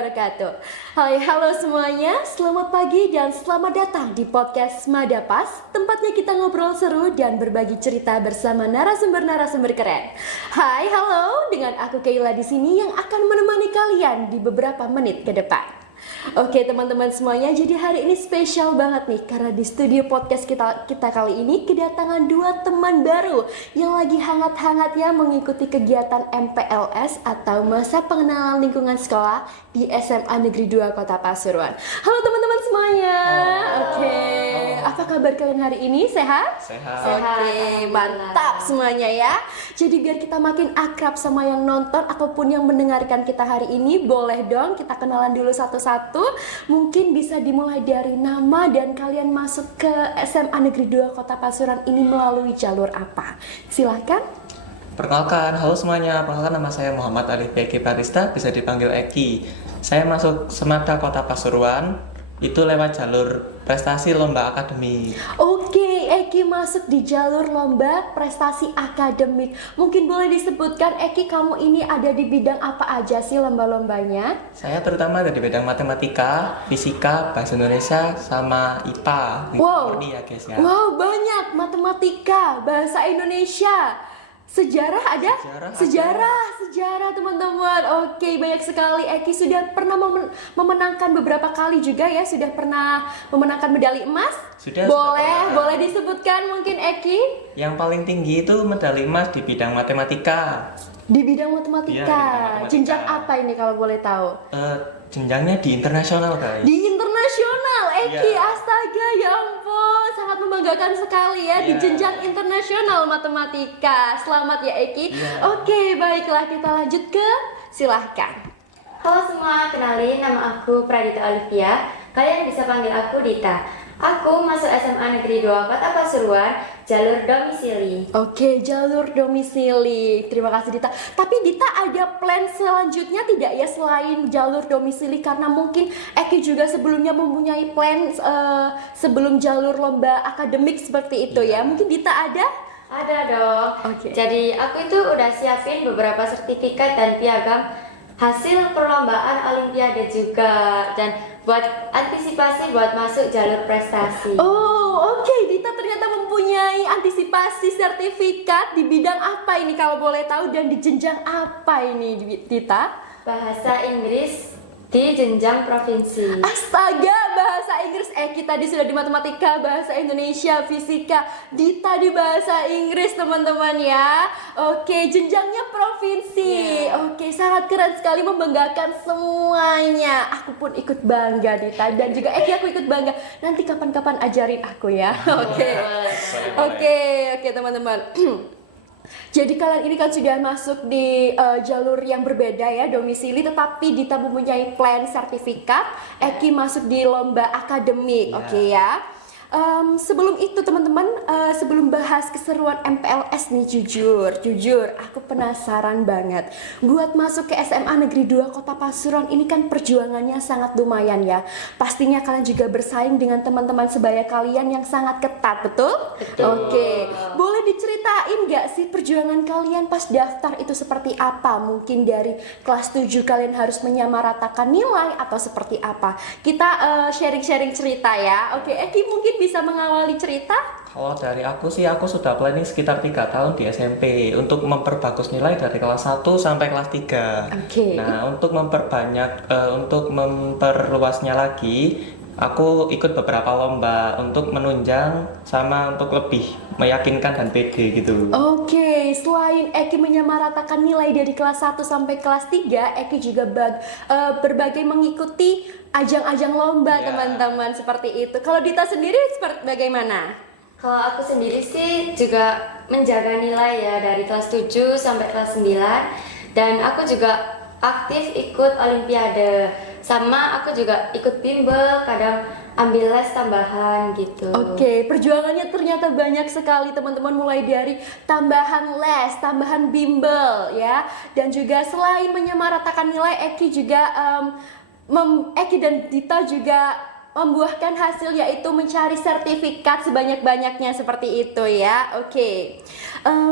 wabarakatuh. Hai, halo semuanya, selamat pagi dan selamat datang di podcast Madapas. Tempatnya kita ngobrol seru dan berbagi cerita bersama narasumber-narasumber keren. Hai, halo, dengan aku Kayla di sini yang akan menemani kalian di beberapa menit ke depan. Oke teman-teman semuanya, jadi hari ini spesial banget nih karena di studio podcast kita kali ini kedatangan dua teman baru yang lagi hangat-hangatnya mengikuti kegiatan MPLS atau Masa Pengenalan Lingkungan Sekolah di SMA Negeri 2 Kota Pasuruan. Halo teman-teman semuanya. Oke, apa kabar kalian hari ini? Sehat? Sehat. Oke, mantap semuanya ya. Jadi biar kita makin akrab sama yang nonton ataupun yang mendengarkan kita hari ini, boleh dong kita kenalan dulu satu-satu. Mungkin bisa dimulai dari nama dan kalian masuk ke SMA Negeri 2 Kota Pasuruan ini melalui jalur apa? Silahkan. Perkenalkan, halo semuanya. Perkenalkan, nama saya Muhammad Alif Beki Barista, bisa dipanggil Eki. Saya masuk Semada Kota Pasuruan, itu lewat jalur prestasi lomba akademik. Oke, Eki masuk di jalur lomba prestasi akademik. Mungkin boleh disebutkan Eki, kamu ini ada di bidang apa aja sih lomba-lombanya? Saya terutama ada di bidang matematika, fisika, bahasa Indonesia, sama IPA. Wow, Murni ya guys ya. wow, banyak matematika, bahasa Indonesia. Sejarah ada? Sejarah teman-teman. Oke, banyak sekali. Eki sudah pernah memenangkan beberapa kali juga ya, sudah pernah memenangkan medali emas. Boleh disebutkan mungkin Eki? Yang paling tinggi itu medali emas di bidang matematika. Di bidang matematika. Iya, di bidang matematika. Jenjang apa ini kalau boleh tahu? Jenjangnya di internasional guys. Di internasional, Eki, Iya. astaga, ya ampun, sangat membanggakan sekali ya di Iya. jenjang internasional matematika. Selamat ya Eki. Iya. Oke, baiklah kita lanjut ke silahkan. Halo semua, kenalin nama aku Pradita Olivia. Kalian bisa panggil aku Dita. Aku masuk SMA Negeri 2 Kota Pasuruan, jalur domisili. Oke, jalur domisili. Terima kasih Dita. Tapi Dita ada plan selanjutnya tidak ya selain jalur domisili? Karena mungkin Eki juga sebelumnya mempunyai plan sebelum jalur lomba akademik seperti itu ya. Mungkin Dita ada? Ada dong. Oke. Jadi aku itu udah siapin beberapa sertifikat dan piagam hasil perlombaan olimpiade juga, dan buat antisipasi buat masuk jalur prestasi. Oh, oke. Dita ternyata mempunyai antisipasi sertifikat di bidang apa ini kalau boleh tahu, dan di jenjang apa ini Dita? Bahasa Inggris di jenjang provinsi. Astaga, bahasa Inggris. Eki tadi sudah di matematika, bahasa Indonesia, fisika. Dita di bahasa Inggris teman-teman ya. Oke, jenjangnya provinsi. Oke, sangat keren sekali, membanggakan semuanya. Aku pun ikut bangga Dita, dan juga Eki aku ikut bangga. Nanti kapan-kapan ajarin aku ya. Oke. Oke, teman-teman. Jadi kalian ini kan sudah masuk di jalur yang berbeda ya, domisili, tetapi Dita mempunyai plan sertifikat, Eki masuk di lomba akademik, oke ya. Sebelum itu teman-teman, sebelum bahas keseruan MPLS nih, jujur aku penasaran banget. Buat masuk ke SMA Negeri 2 Kota Pasuruan ini kan perjuangannya sangat lumayan ya. Pastinya kalian juga bersaing dengan teman-teman sebaya kalian yang sangat ketat, betul? Oke, boleh diceritain gak sih perjuangan kalian pas daftar itu seperti apa? Mungkin dari kelas 7 kalian harus menyamaratakan nilai atau seperti apa? Kita sharing-sharing cerita ya. Oke, Eki mungkin bisa mengawali cerita? Kalau dari aku sih, aku sudah planning sekitar 3 tahun di SMP untuk memperbagus nilai dari kelas 1 sampai kelas 3. Oke. Nah, untuk memperluasnya lagi, aku ikut beberapa lomba untuk menunjang sama untuk lebih meyakinkan dan pede gitu. Oke, selain Eki menyamaratakan nilai dari kelas 1 sampai kelas 3, Eki juga berbagai mengikuti ajang-ajang lomba teman-teman seperti itu. Kalau Dita sendiri seperti bagaimana? Kalau aku sendiri sih juga menjaga nilai ya dari kelas 7 sampai kelas 9, dan aku juga aktif ikut olimpiade, sama aku juga ikut bimbel, kadang ambil les tambahan gitu. Oke, perjuangannya ternyata banyak sekali teman-teman, mulai dari tambahan les, tambahan bimbel ya, dan juga selain menyamaratakan nilai, Eki juga Eki dan Dita juga membuahkan hasil yaitu mencari sertifikat sebanyak-banyaknya seperti itu ya. Oke.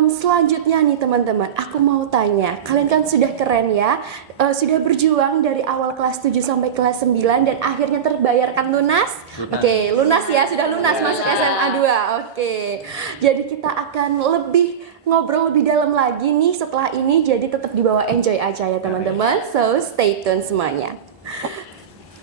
Selanjutnya nih teman-teman, aku mau tanya, kalian kan sudah keren ya, sudah berjuang dari awal kelas 7 sampai kelas 9 dan akhirnya terbayarkan lunas? Oke, lunas ya, sudah lunas masuk SMA 2. Oke. Jadi kita akan ngobrol lebih dalam lagi nih setelah ini, jadi tetap di bawah enjoy aja ya teman-teman. So stay tune semuanya.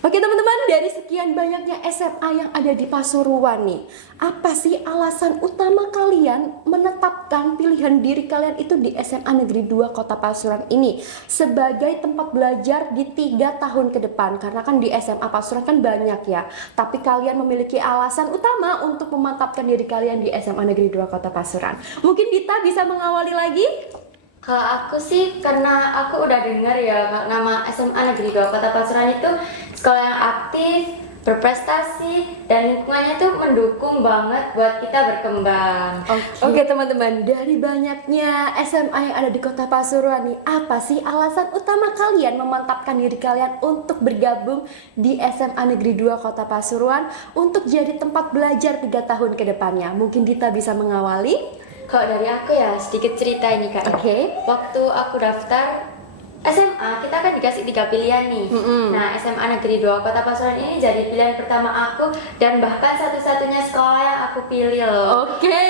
Oke teman-teman, dari sekian banyaknya SMA yang ada di Pasuruan nih, apa sih alasan utama kalian menetapkan pilihan diri kalian itu di SMA Negeri 2 Kota Pasuruan ini sebagai tempat belajar di 3 tahun ke depan? Karena kan di SMA Pasuruan kan banyak ya, tapi kalian memiliki alasan utama untuk memantapkan diri kalian di SMA Negeri 2 Kota Pasuruan. Mungkin Dita bisa mengawali lagi? Kalau aku sih karena aku udah dengar ya nama SMA Negeri 2 Kota Pasuruan itu sekolah yang aktif, berprestasi, dan lingkungannya tuh mendukung banget buat kita berkembang. Oke teman-teman, dari banyaknya SMA yang ada di Kota Pasuruan nih, apa sih alasan utama kalian memantapkan diri kalian untuk bergabung di SMA Negeri 2 Kota Pasuruan untuk jadi tempat belajar 3 tahun ke depannya? Mungkin Dita bisa mengawali? Kalau dari aku ya sedikit cerita ini Kak. Oke. Waktu aku daftar SMA, kita kan dikasih 3 pilihan nih. Nah, SMA Negeri 2 Kota Pasuruan ini jadi pilihan pertama aku dan bahkan satu-satunya sekolah yang aku pilih loh. Oke.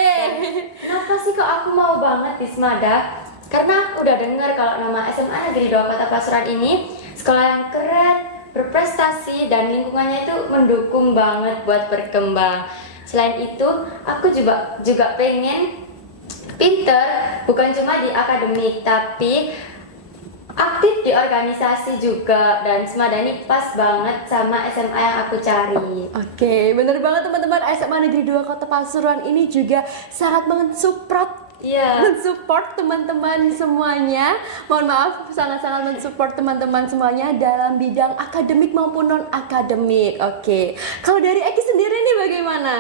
Kenapa sih kok aku mau banget di Semada? Karena aku udah dengar kalau nama SMA Negeri 2 Kota Pasuruan ini sekolah yang keren, berprestasi, dan lingkungannya itu mendukung banget buat berkembang. Selain itu, aku juga pengen pinter, bukan cuma di akademik, tapi aktif di organisasi juga, dan Semada ini pas banget sama SMA yang aku cari. Oke, bener banget teman-teman, SMA Negeri 2 Kota Pasuruan ini juga sangat mensupport teman-teman semuanya. Mohon maaf, sangat-sangat mensupport teman-teman semuanya dalam bidang akademik maupun non-akademik. Oke, kalau dari Eki sendiri nih bagaimana?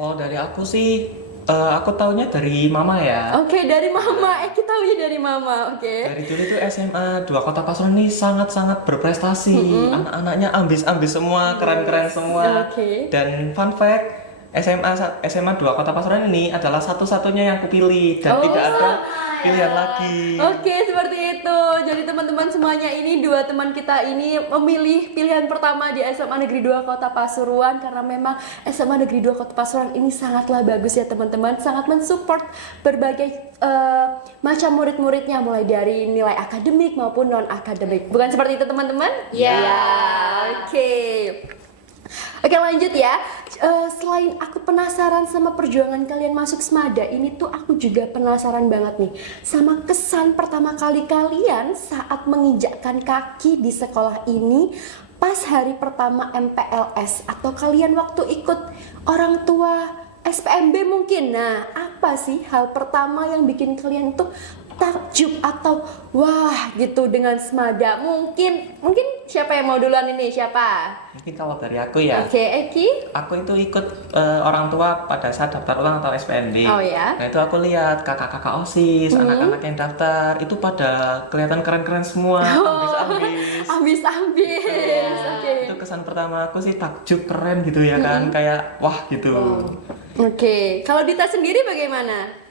Oh, dari aku sih, aku taunya dari mama ya. Oke, dari mama. Eki taunya dari mama. Oke. Dari dulu itu SMA 2 Kota Pasuruan ini sangat-sangat berprestasi. Anak-anaknya ambis-ambis semua, keren-keren semua. Oke. Dan fun fact, SMA 2 Kota Pasuruan ini adalah satu-satunya yang aku pilih dan tidak ada pilihan lagi. Oke, seperti itu. Jadi teman-teman semuanya ini, dua teman kita ini memilih pilihan pertama di SMA Negeri 2 Kota Pasuruan karena memang SMA Negeri 2 Kota Pasuruan ini sangatlah bagus ya teman-teman. Sangat mensupport berbagai macam murid-muridnya, mulai dari nilai akademik maupun non-akademik. Bukan seperti itu teman-teman? Ya. Oke. Oke, lanjut ya. Selain aku penasaran sama perjuangan kalian masuk Semada, ini tuh aku juga penasaran banget nih sama kesan pertama kali kalian saat menginjakkan kaki di sekolah ini pas hari pertama MPLS atau kalian waktu ikut orang tua SPMB mungkin. Nah, apa sih hal pertama yang bikin kalian tuh takjub atau wah gitu dengan Semada? Mungkin siapa yang mau duluan ini? Siapa? Mungkin kalau dari aku ya. Oke, Eki. Aku itu ikut orang tua pada saat daftar ulang atau SPMB. Oh ya. Nah itu aku lihat kakak-kakak OSIS, anak-anak yang daftar itu pada kelihatan keren-keren semua, ambis-ambis. Ambis-ambis. Oke. Itu kesan pertama aku sih takjub, keren gitu ya kan, kayak wah gitu. Oke. Kalau Dita sendiri bagaimana?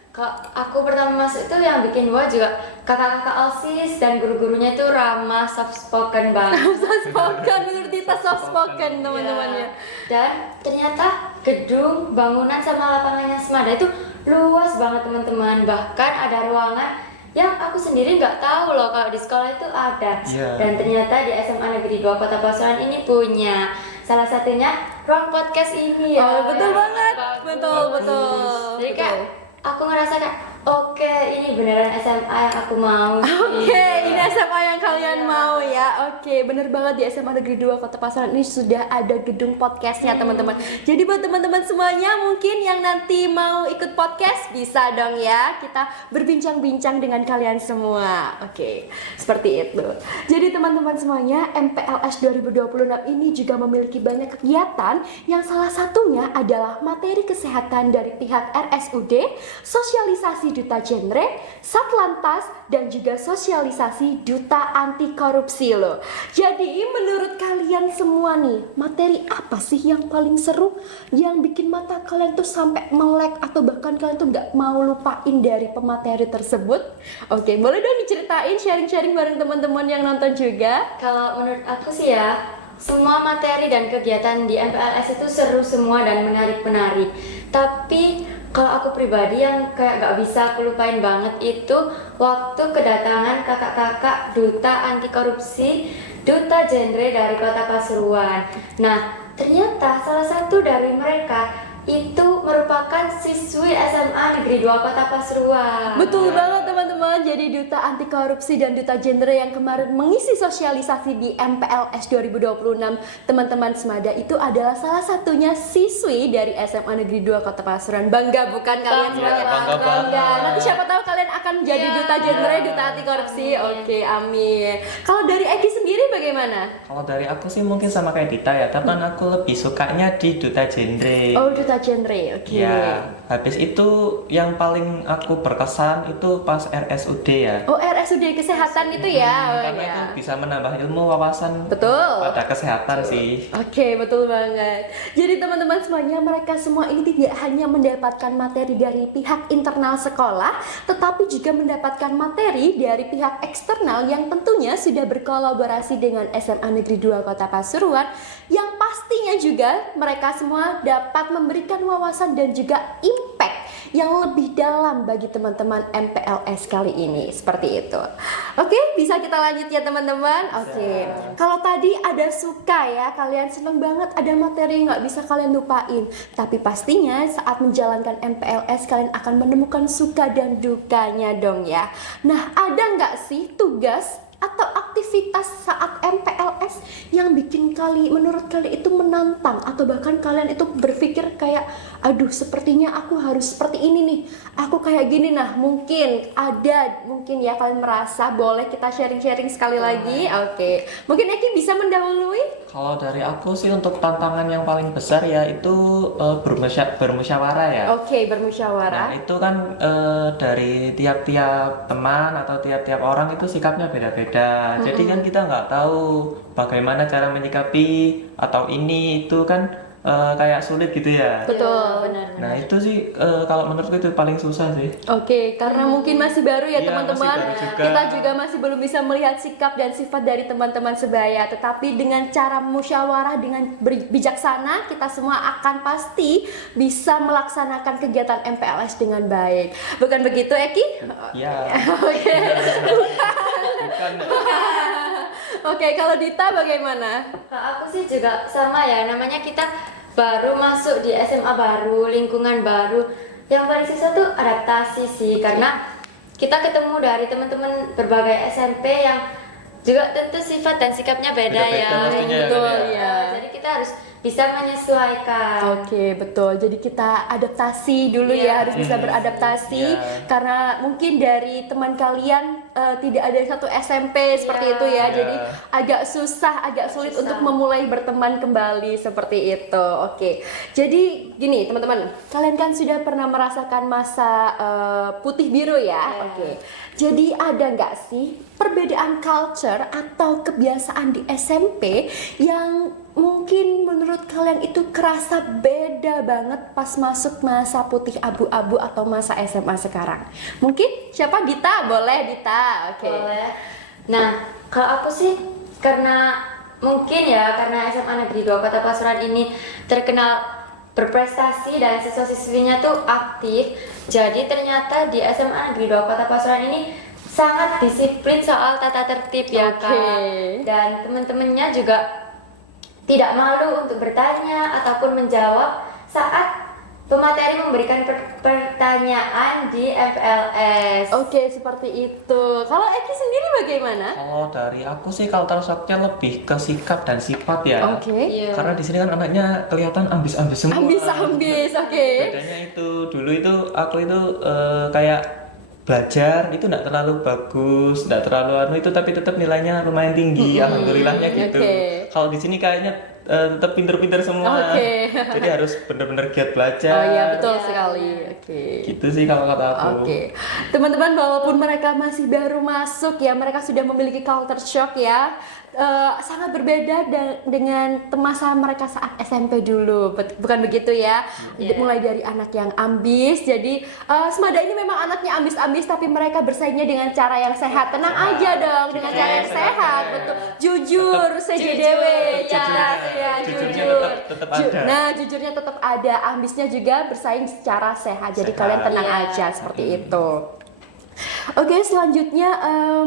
Aku pertama masuk itu yang bikin wah juga kakak-kakak OSIS dan guru-gurunya itu ramah, soft spoken banget. Soft spoken, menurut Dita soft spoken teman-temannya. Dan ternyata gedung, bangunan sama lapangannya Semada itu luas banget teman-teman. Bahkan ada ruangan yang aku sendiri nggak tahu loh kalau di sekolah itu ada. Dan ternyata di SMA Negeri 2 Kota Pasuruan ini punya. Salah satunya ruang podcast ini ya. Oh, betul banget. Betul. Jadi kayak aku ngerasa kayak oke, ini beneran SMA yang aku mau. Oke, ini SMA yang kalian mau ya. Oke, bener banget di SMA Negeri 2 Kota Pasuruan ini sudah ada gedung podcastnya teman-teman. Jadi buat teman-teman semuanya mungkin yang nanti mau ikut podcast bisa dong ya. Kita berbincang-bincang dengan kalian semua. Oke, seperti itu. Jadi teman-teman semuanya, MPLS 2026 ini juga memiliki banyak kegiatan yang salah satunya adalah materi kesehatan dari pihak RSUD, sosialisasi duta genre, satlantas, dan juga sosialisasi duta anti korupsi loh. Jadi menurut kalian semua nih, materi apa sih yang paling seru, yang bikin mata kalian tuh sampai melek atau bahkan kalian tuh nggak mau lupain dari pemateri tersebut? Oke, boleh dong diceritain, sharing-sharing bareng teman-teman yang nonton juga. Kalau menurut aku sih ya, semua materi dan kegiatan di MPLS itu seru semua dan menarik-menarik. Tapi kalau aku pribadi yang kayak gak bisa aku lupain banget itu waktu kedatangan kakak-kakak duta anti korupsi, duta genre dari Kota Pasuruan. Nah, ternyata salah satu dari mereka itu merupakan siswi SMA Negeri 2 Kota Pasuruan. Betul banget teman-teman, jadi duta anti korupsi dan duta genre yang kemarin mengisi sosialisasi di MPLS 2026 teman-teman Semada itu adalah salah satunya siswi dari SMA Negeri 2 Kota Pasuruan. Bangga bukan kalian Bangga, semuanya? bangga. Nanti siapa tahu kalian akan jadi duta genre, duta anti korupsi. Amin. Oke, amin. Kalau dari Eki sendiri bagaimana? Kalau dari aku sih mungkin sama kayak Dita ya, tapi aku lebih sukanya di duta genre. Oh, duta genre. Oke. Ya, habis itu yang paling aku berkesan itu pas RSUD ya. Oh, RSUD kesehatan itu ya. Oh, Karena ya. itu bisa menambah ilmu wawasan Betul. pada kesehatan sih. Oke, betul banget. Jadi teman-teman semuanya, mereka semua ini tidak hanya mendapatkan materi dari pihak internal sekolah, tetapi juga mendapatkan materi dari pihak eksternal yang tentunya sudah berkolaborasi dengan SMA Negeri 2 Kota Pasuruan, yang pastinya juga mereka semua dapat memberikan wawasan dan juga impact yang lebih dalam bagi teman-teman MPLS kali ini. Seperti itu. Oke, bisa kita lanjut ya teman-teman? Oke. Kalau tadi ada suka ya, kalian seneng banget ada materi yang nggak bisa kalian lupain. Tapi pastinya saat menjalankan MPLS kalian akan menemukan suka dan dukanya dong ya. Nah, ada nggak sih tugas atau aktivitas saat MPLS yang bikin menurut kalian itu menantang atau bahkan kalian itu berpikir kayak aduh sepertinya aku harus seperti ini nih, aku kayak gini. Nah, mungkin ya kalian merasa, boleh kita sharing-sharing sekali lagi. Oke, mungkin Eki bisa mendahului. Kalau dari aku sih untuk tantangan yang paling besar ya itu bermusyawarah ya. Oke, bermusyawarah. Nah itu kan dari tiap-tiap teman atau tiap-tiap orang itu sikapnya beda-beda. Jadi kan kita nggak tahu bagaimana cara menyikapi atau ini itu kan kayak sulit gitu ya. Betul. Ya, benar. Nah itu sih kalau menurutku itu paling susah sih. Oke, karena mungkin masih baru ya Iya, teman-teman. masih baru juga. Kita juga masih belum bisa melihat sikap dan sifat dari teman-teman sebaya. Tetapi dengan cara musyawarah dengan bijaksana, kita semua akan pasti bisa melaksanakan kegiatan MPLS dengan baik. Bukan begitu, Eki? Iya. Oke. Bukan. Oke, kalau Dita bagaimana? Kalau aku sih juga sama ya, namanya kita baru masuk di SMA baru, lingkungan baru. Yang paling susah tuh adaptasi sih, karena kita ketemu dari teman-teman berbagai SMP yang juga tentu sifat dan sikapnya beda Beda-beda ya. pastinya, betul, beda. ya. Jadi kita harus bisa menyesuaikan. Oke, betul. Jadi kita adaptasi dulu Iya. ya, harus bisa beradaptasi. Iya. Karena mungkin dari teman kalian tidak ada satu SMP seperti itu ya. Iya. Jadi agak susah, agak sulit Susah. untuk memulai berteman kembali seperti itu. Oke. Jadi gini, teman-teman, kalian kan sudah pernah merasakan masa putih biru ya. Iya. Oke. Jadi ada nggak sih perbedaan culture atau kebiasaan di SMP yang mungkin menurut kalian itu kerasa beda banget pas masuk masa putih abu-abu atau masa SMA sekarang? Mungkin siapa? Dita? Boleh Dita. Oke. Boleh. Nah, kalau aku sih karena mungkin ya karena SMA Negeri 2 Kota Pasuruan ini terkenal berprestasi dan siswa-siswinya tuh aktif. Jadi ternyata di SMA Negeri 2 Kota Pasuruan ini sangat disiplin soal tata tertib ya Oke. Kak. Dan teman-temannya juga tidak malu untuk bertanya ataupun menjawab saat pemateri memberikan pertanyaan di MPLS. Oke, seperti itu. Kalau Eki sendiri bagaimana? Kalau dari aku sih culture shocknya lebih ke sikap dan sifat ya. Oke. Iya. Karena di sini kan anaknya kelihatan ambis-ambis semua. Ambis-ambis, oke. Bedanya itu dulu itu aku itu kayak belajar itu tidak terlalu bagus, tidak terlalu itu tapi tetap nilainya lumayan tinggi, alhamdulillahnya gitu. oke. Kalau di sini kayaknya tetap pinter-pinter semua. Oke. Jadi harus bener-bener giat belajar. Oh iya betul Iya. sekali. Oke. Gitu sih kalau kata aku. Oke, teman-teman, walaupun mereka masih baru masuk ya, mereka sudah memiliki culture shock ya. Sangat berbeda dengan masa mereka saat SMP dulu, bukan begitu ya? Iya. Mulai dari anak yang ambis, jadi Semada ini memang anaknya ambis-ambis, tapi mereka bersaingnya dengan cara yang sehat. Tenang aja dong, dengan cara yang sehat, betul. Jujur, CJDW, ya, Jujurnya jujur. tetap ada. Nah, jujurnya tetap ada, ambisnya juga bersaing secara sehat. Jadi Sehat. kalian tenang Iya. aja seperti itu. Oke, selanjutnya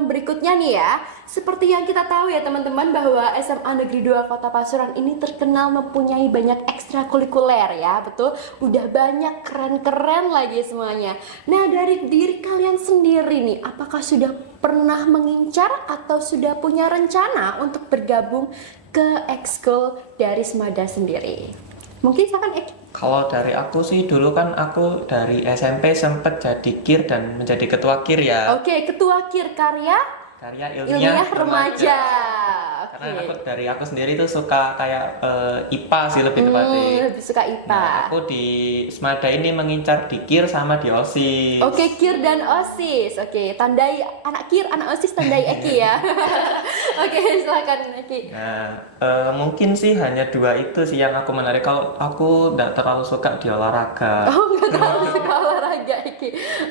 berikutnya nih ya. Seperti yang kita tahu ya teman-teman, bahwa SMA Negeri 2 Kota Pasuruan ini terkenal mempunyai banyak ekstrakurikuler ya, betul. Udah banyak keren-keren lagi semuanya. Nah, dari diri kalian sendiri nih, apakah sudah pernah mengincar atau sudah punya rencana untuk bergabung ke ekskul dari Semada sendiri? Mungkin silakan Eki. Kalau dari aku sih dulu kan aku dari SMP sempet jadi KIR dan menjadi ketua KIR ya. Oke, ketua KIR Karya Karya Ilmiah Remaja. Karena Oke. dari aku sendiri tuh suka kayak IPA sih lebih tepatnya. Lebih suka IPA. Nah, aku di Semada ini mengincar di KIR sama di OSIS. Oke, KIR dan OSIS. Oke, tandai anak KIR, anak OSIS tandai Eki ya. Oke, silakan Eki. Nah, mungkin sih hanya dua itu sih yang aku menarik. Kalau aku nggak terlalu suka di olahraga. Oh, nggak terlalu suka olahraga Eki.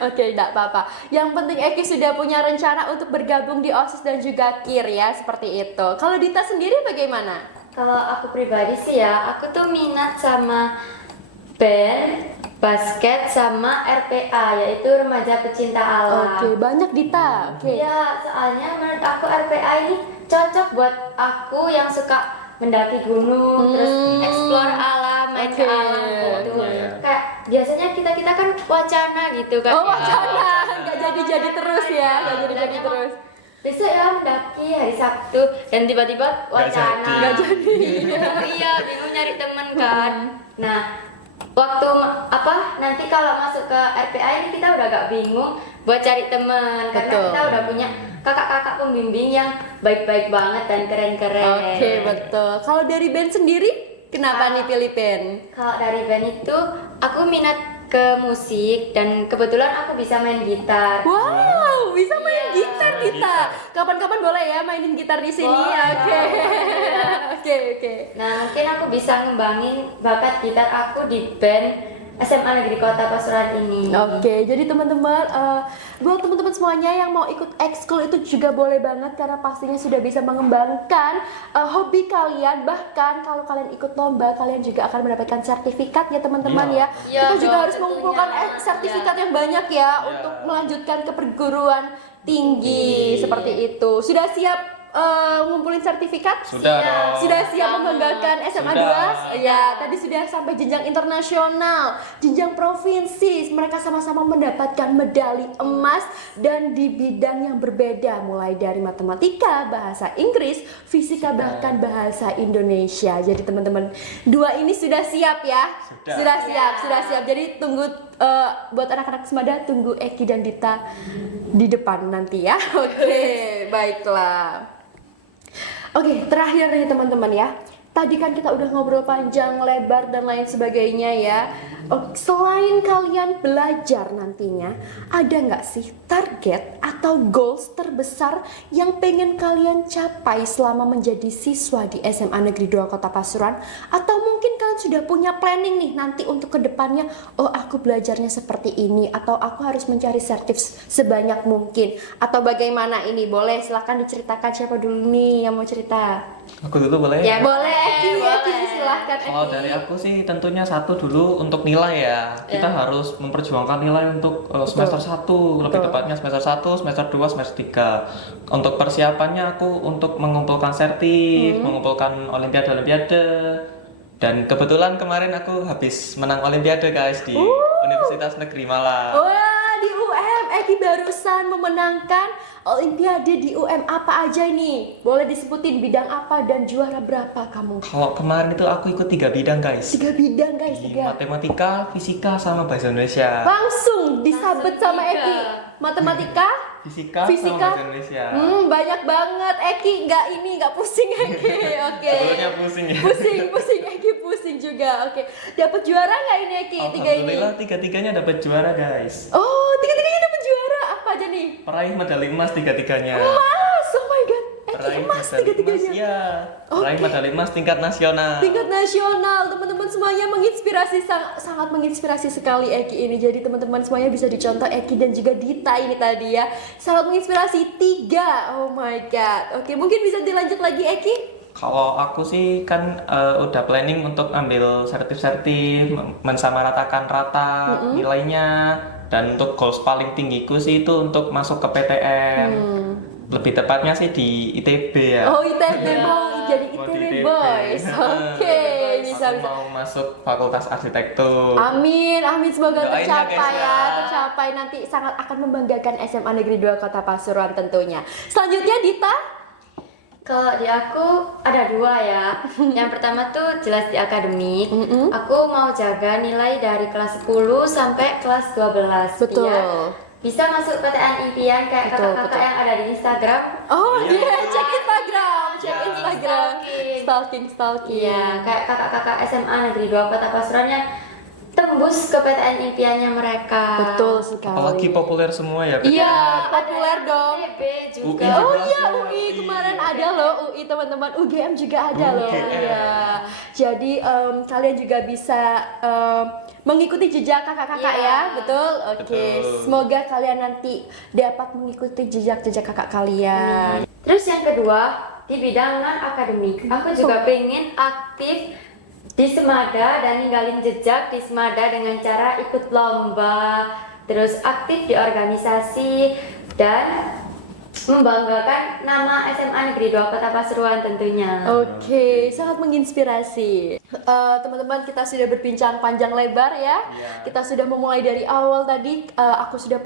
Oke, enggak apa-apa. Yang penting Eki sudah punya rencana untuk bergabung di OSIS dan juga KIR ya, seperti itu. Kalau Dita sendiri bagaimana? Kalau aku pribadi sih ya, aku tuh minat sama band, basket, sama RPA, yaitu Remaja Pecinta Alam. Oke, banyak Dita. Oke. Ya, soalnya menurut aku RPA ini cocok buat aku yang suka mendaki gunung, terus explore alam, main ke Oke. alam gitu. Iya. Kayak biasanya kita kan wacana gitu kan. Oh, ya. wacana, nggak jadi-jadi terus ya, nggak jadi-jadi Bilangnya, terus. Besok ya mendaki hari Sabtu dan tiba-tiba wacana. jadi. Nggak jadi. Iya, bingung nyari temen kan. Nah, waktu nanti kalau masuk ke RPA ini kita udah gak bingung buat cari temen karena Betul. kita udah punya kakak-kakak pembimbing yang baik-baik banget dan keren-keren. Oke, betul. Kalau dari band sendiri, kenapa nih pilih band? Kalau dari band itu aku minat ke musik dan kebetulan aku bisa main gitar. Wow, bisa main Iya. gitar Dita. Kapan-kapan boleh ya mainin gitar di sini. Boleh. Oke. Oke. Nah, mungkin aku bisa ngembangin bakat gitar aku di band SMA Negeri Kota Pasuruan ini. Oke, jadi teman-teman, buat teman-teman semuanya yang mau ikut ekskul itu juga boleh banget karena pastinya sudah bisa mengembangkan hobi kalian. Bahkan kalau kalian ikut lomba, kalian juga akan mendapatkan sertifikat ya teman-teman ya. Iya Kita juga dong, harus mengumpulkan tentunya. sertifikat yang banyak ya untuk melanjutkan ke perguruan tinggi seperti itu. Sudah siap ngumpulin sertifikat? Sudah Iya. dong. Sudah siap membanggakan SMA 2? Sudah. Ya, tadi sudah sampai jenjang internasional, jenjang provinsi. Mereka sama-sama mendapatkan medali emas dan di bidang yang berbeda, mulai dari matematika, bahasa Inggris, fisika, bahkan bahasa Indonesia. Jadi teman-teman, dua ini sudah siap ya? Sudah. Sudah siap. Jadi tunggu buat anak-anak Semada, tunggu Eki dan Dita di depan nanti ya. Oke, baiklah. Oke, terakhir nih teman-teman ya. Tadi kan kita udah ngobrol panjang lebar dan lain sebagainya ya. Selain kalian belajar nantinya, ada nggak sih target atau goals terbesar yang pengen kalian capai selama menjadi siswa di SMA Negeri 2 Kota Pasuruan? Atau mungkin kalian sudah punya planning nih nanti untuk kedepannya, oh aku belajarnya seperti ini, atau aku harus mencari sertif sebanyak mungkin, atau bagaimana ini? Boleh silahkan diceritakan, siapa dulu nih yang mau cerita? Aku dulu boleh? Ya, Boleh Eki, boleh. Eki silahkan Eki. Kalau dari aku sih tentunya satu dulu untuk nilai ya. Kita harus memperjuangkan nilai untuk semester 1, lebih Betul. tepatnya semester 1, semester 2, semester 3. Untuk persiapannya aku untuk mengumpulkan sertif, mengumpulkan olimpiade-olimpiade. Dan kebetulan kemarin aku habis menang olimpiade guys di Universitas Negeri Malang. Wah, di UM Eki barusan memenangkan Olimpiade di UM. Apa aja ini? Boleh disebutin bidang apa dan juara berapa kamu? Kalau kemarin itu aku ikut 3 bidang guys. 3 bidang guys, Di 3. matematika, fisika, sama bahasa Indonesia. Langsung disabet sama Langsung Eki. tiga. Matematika, Fisika, Fisika. sama bahasa Indonesia. Banyak banget. Eki nggak pusing Eki. Oke. Sebelumnya pusing ya. Pusing Eki pusing juga. Oke. Dapat juara nggak ini Eki? Tiga ini. Alhamdulillah tiga-tiganya dapat juara guys. Oh, tiga-tiganya dapat juara. Apa aja nih? Peraih medali emas tiga-tiganya. Emas. Oh my god. Eki Peraih emas medali tiga-tiganya. emas, ya. Peraih Oke. medali emas tingkat nasional. Tingkat nasional, teman-teman semuanya menginspirasi, sangat menginspirasi sekali Eki ini. Jadi teman-teman semuanya bisa dicontoh Eki dan juga Dita ini tadi ya. Sangat menginspirasi 3. Oh my god. Oke, mungkin bisa dilanjut lagi Eki? Kalau aku sih kan udah planning untuk ambil sertif-sertif, mensamaratakan rata nilainya, dan untuk goals paling tinggiku sih itu untuk masuk ke PTN. Lebih tepatnya sih di ITB ya. Oh ITB boy, jadi Mau ITB di ITB. boys. Oke, bisa. Aku mau masuk Fakultas Arsitektur. Amin, semoga Doain ya, tercapai guys, ya. tercapai nanti sangat akan membanggakan SMA Negeri 2 Kota Pasuruan tentunya. Selanjutnya Dita. Kalau di aku ada 2 ya. Yang pertama tuh jelas di akademik. Aku mau jaga nilai dari kelas 10 sampai kelas 12. Betul. Biar bisa masuk PTN impian kayak Betul, kakak-kakak betul. yang ada di Instagram. Oh Iya. iya, cek Instagram, Stalking. stalking. Iya, kayak kakak-kakak SMA Negeri 2 Kota Pasuruan yang tembus ke PTN impiannya mereka. Betul sekali. Apalagi populer semua ya. Iya, Ada populer dong. ITB juga. UI. Oh juga iya, ada. UI kemarin ada loh, UI teman-teman, UGM juga ada loh. UGM. Iya. Jadi kalian juga bisa mengikuti jejak kakak-kakak Iya. ya, betul? Oke, Betul. semoga kalian nanti dapat mengikuti jejak-jejak kakak kalian. Terus yang kedua, di bidang non akademik, aku juga pengen aktif di Semada dan ninggalin jejak di Semada dengan cara ikut lomba, terus aktif di organisasi dan membanggakan nama SMA Negeri 2 Kota Pasuruan tentunya. Oke, sangat menginspirasi. Teman-teman, kita sudah berbincang panjang lebar ya. Iya. Kita sudah memulai dari awal tadi. Aku sudah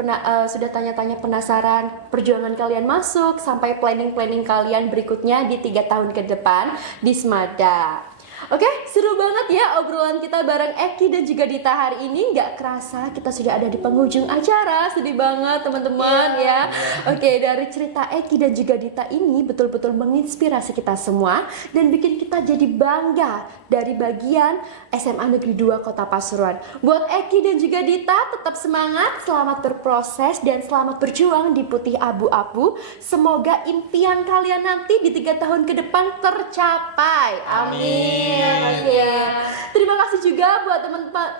sudah tanya-tanya penasaran perjuangan kalian masuk sampai planning kalian berikutnya di 3 tahun ke depan di Semada. Oke, seru banget ya obrolan kita bareng Eki dan juga Dita hari ini. Nggak kerasa kita sudah ada di penghujung acara. Sedih banget teman-teman ya. Oke, dari cerita Eki dan juga Dita ini betul-betul menginspirasi kita semua dan bikin kita jadi bangga dari bagian SMA Negeri 2 Kota Pasuruan. Buat Eki dan juga Dita, tetap semangat, selamat berproses dan selamat berjuang di putih abu-abu. Semoga impian kalian nanti di 3 tahun ke depan tercapai. Amin. Oke. Terima kasih juga buat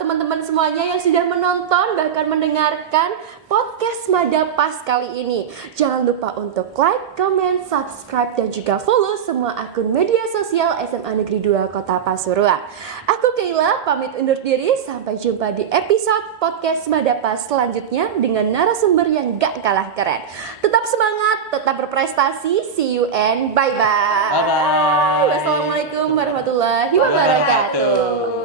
teman-teman semuanya yang sudah menonton bahkan mendengarkan podcast Mada Pas kali ini. Jangan lupa untuk like, comment, subscribe dan juga follow semua akun media sosial SMA Negeri 2 Kota Pasuruan. Aku Keila pamit undur diri, sampai jumpa di episode podcast Mada Pas selanjutnya dengan narasumber yang gak kalah keren. Tetap semangat, tetap berprestasi. See you and bye-bye. Bye-bye. Wassalamualaikum warahmatullahi wabarakatuh.